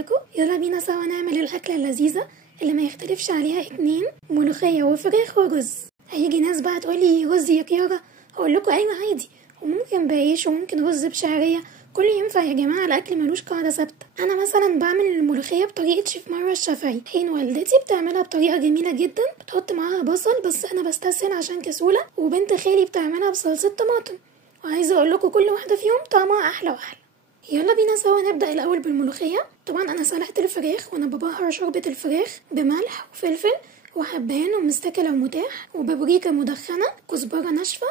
ازيكم؟ يلا بينا سوا نعمل الأكلة اللذيذة اللي ما يختلفش عليها اتنين، ملوخية وفراخ ورز. هيجي ناس بقى تقولي رز يا كيارة، هقول لكم ايوه عادي، وممكن بعيش وممكن رز بشعرية، كل ينفع يا جماعة. الأكل ملوش قاعدة ثابتة. أنا مثلا بعمل الملوخية بطريقة شيف مروة الشافعي، حين والدتي بتعملها بطريقة جميلة جدا، بتحط معاها بصل، بس أنا بستسهل عشان كسولة، وبنت خالي بتعملها بصلصة طماطم، وعايزة أقول لكم كل واحدة فيهم طعمها أحلى وأحلى. يلا بينا سوا نبدأ الأول بالملوخية. طبعا أنا سلقت الفراخ وأنا ببهر شوربة الفراخ بملح وفلفل وحبهان ومستكة لو متاح وبابريكا مدخنة، كزبرة ناشفة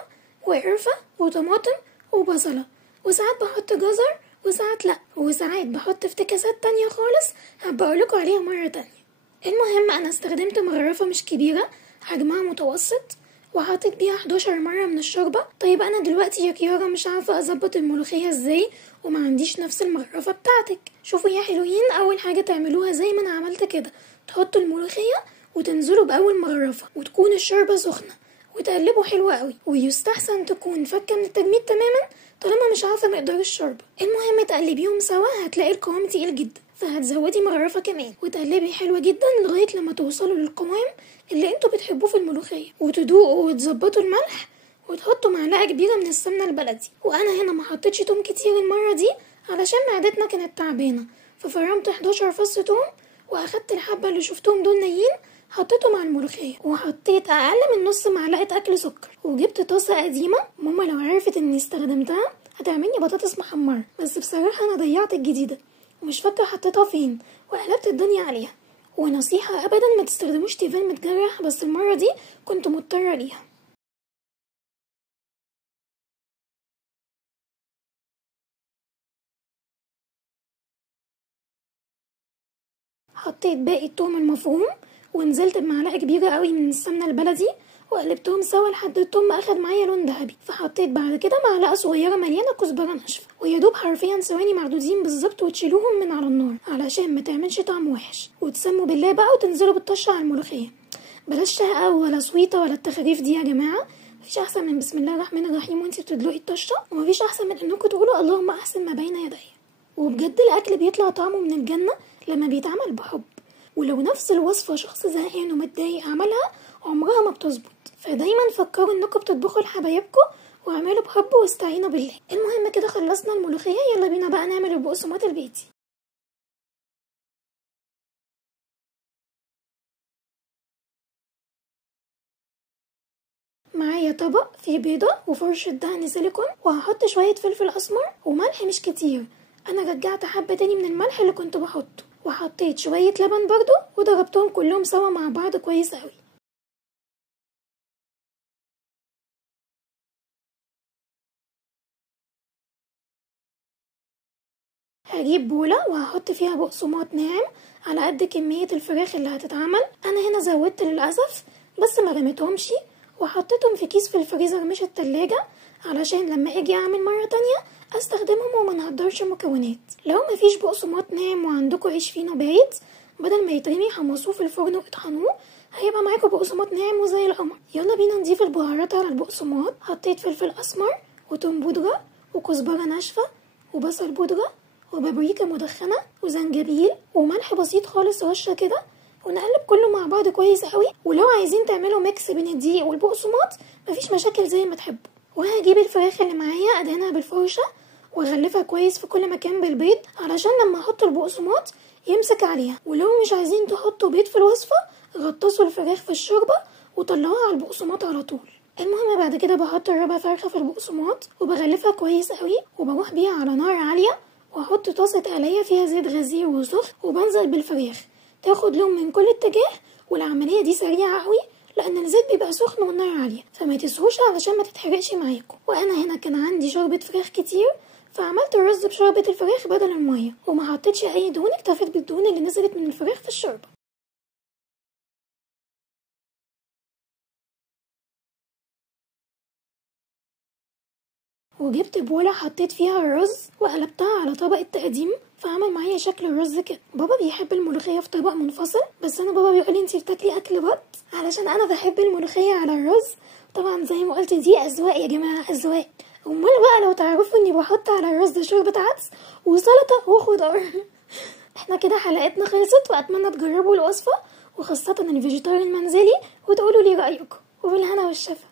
وقرفة وطماطم وبصلة، وساعات بحط جزر وساعات لأ، وساعات بحط افتكاسات تانية خالص هبقولكوا عليها مرة تانية. المهم أنا استخدمت مغرفة مش كبيرة، حجمها متوسط، وحطيت بيها 11 مرة من الشوربة. طيب أنا دلوقتي يا كيارة مش عارفة أظبط الملوخية ازاي وما عنديش نفس المغرفة بتاعتك. شوفوا يا حلوين، أول حاجة تعملوها زي ما أنا عملت كده، تحطوا الملوخية وتنزلوا بأول مغرفة، وتكون الشوربة سخنة، وتقلبوا حلوة قوي، ويستحسن تكون فكة من التجميد تماما طالما مش عارفة مقدار الشوربة. المهم تقلبيهم سوا، هتلاقي القوام تقيل جدا، فهتزودي مغرفة كمان وتقلبي حلوة جدا لغاية لما توصلوا للقوام اللي انتوا بتحبوه في الملوخية، وتدوقوا وتظبطوا الملح، وتحطوا معلقة كبيرة من السمنة البلدي. وانا هنا ما حطيتش توم كتير المرة دي علشان معدتنا كانت تعبانة، ففرمت 11 فص توم، واخدت الحبة اللي شفتهم دول نيين حطيته مع الملوخية، وحطيت اقل من نص معلقة اكل سكر، وجبت طاسة قديمة ماما لو عرفت اني استخدمتها هتعملني بطاطس محمرة، بس بصراحة انا ضيعت الجديدة ومش فاكرة حطيتها فين، وقلبت الدنيا عليها. ونصيحة ابدا ما تستخدموش تيفال متجرح، بس المرة دي كنت مضطرة ليها. حطيت باقي التوم المفروم ونزلت بمعلقة كبيرة قوي من السمنة البلدي، وقلبتهم سوا لحد التوم ما اخد معايا لون ذهبي. فحطيت بعد كده معلقة صغيرة مليانة كزبرة ناشفة، ويادوب حرفيا ثواني معدودين بالظبط، وتشيلوهم من على النار علشان ما تعملش طعم وحش، وتسموا بالله بقى وتنزلوا بالطشة على الملوخية. بلاش شهقة ولا سويطة ولا التخاريف دي يا جماعة، مفيش احسن من بسم الله الرحمن الرحيم وانتي بتدلقي الطشة، ومفيش احسن من انكم تقولوا اللهم احسن ما بين يدي. وبجد الاكل بيطلع طعمه من الجنة لما بيتعمل بحب، ولو نفس الوصفة شخص زهقان ومتضايق عملها عمرها ما بتظبط. فدايما فكروا انكم بتطبخوا لحبايبكم، واعملوا بحب واستعينوا بالله. المهم كده خلصنا الملوخية، يلا بينا بقى نعمل البقسماط البيتي. معايا طبق فيه بيضة وفرشة دهن سيليكون، وهحط شوية فلفل اسمر وملح مش كتير، انا رجعت حبة تاني من الملح اللي كنت بحطه، وحطيت شوية لبن برضو وضربتهم كلهم سوا مع بعض كويس قوي. هجيب بولة وهحط فيها بقسماط ناعم على قد كمية الفراخ اللي هتتعمل. انا هنا زودت للأسف بس ما رميتهمش، وحطيتهم في كيس في الفريزر مش التلاجة، علشان لما اجي اعمل مرة تانية استخدمهم وما نهدرش مكونات. لو مفيش بقسماط ناعم وعندكم عيش فينو بايت، بدل ما يترمي حمصوه في الفرن واطحنوه، هيبقى معاكم بقسماط ناعم وزي القمر. يلا بينا نضيف البهارات على البقسماط. حطيت فلفل اسمر وتوم بودرة وكزبرة ناشفة وبصل بودرة وبابريكا مدخنة وزنجبيل وملح بسيط خالص رشة كده، ونقلب كله مع بعض كويس قوي. ولو عايزين تعملوا ميكس بين الدقيق والبقسماط مفيش مشاكل زي ما تحبوا. وهجيب الفراخ اللي معايا ادهنها بالفرشة واغلفها كويس في كل مكان بالبيض علشان لما احط البقسماط يمسك عليها. ولو مش عايزين تحطوا بيض في الوصفة، غطسوا الفراخ في الشوربة وطلعوها على البقسماط على طول. المهم بعد كده بحط الربع فرخة في البقسماط وبغلفها كويس قوي، وبروح بيها على نار عالية، واحط طاسة قلية فيها زيت غزير وسخن، وبنزل بالفراخ تاخد لون من كل اتجاه. والعملية دي سريعة قوي لان الزيت بيبقى سخن والنار عالية، فما تسهوش علشان ما تتحرقش معاكم. وانا هنا كان عندي شوربة فراخ كتير، فعملت الرز بشوربة الفراخ بدل المية، وما حطيتش اي دهون، اكتفيت بالدهون اللي نزلت من الفراخ في الشوربة. وجبت بولة حطيت فيها الرز وقلبتها على طبق التقديم، فعمل معايا شكل الرز كده. بابا بيحب الملوخية في طبق منفصل، بس انا بابا بيقولي انتي بتاكلي اكل بط، علشان انا بحب الملوخية على الرز. طبعا زي ما قلت دي اذواق يا جماعة، اذواق. امال بقى لو تعرفوا اني بحط على الرز شوربة عدس وسلطة وخضار احنا كده حلقتنا خلصت، واتمنى تجربوا الوصفة وخاصة الفيجيتار المنزلي وتقولوا لي رأيكم، وبالهنا والشفا.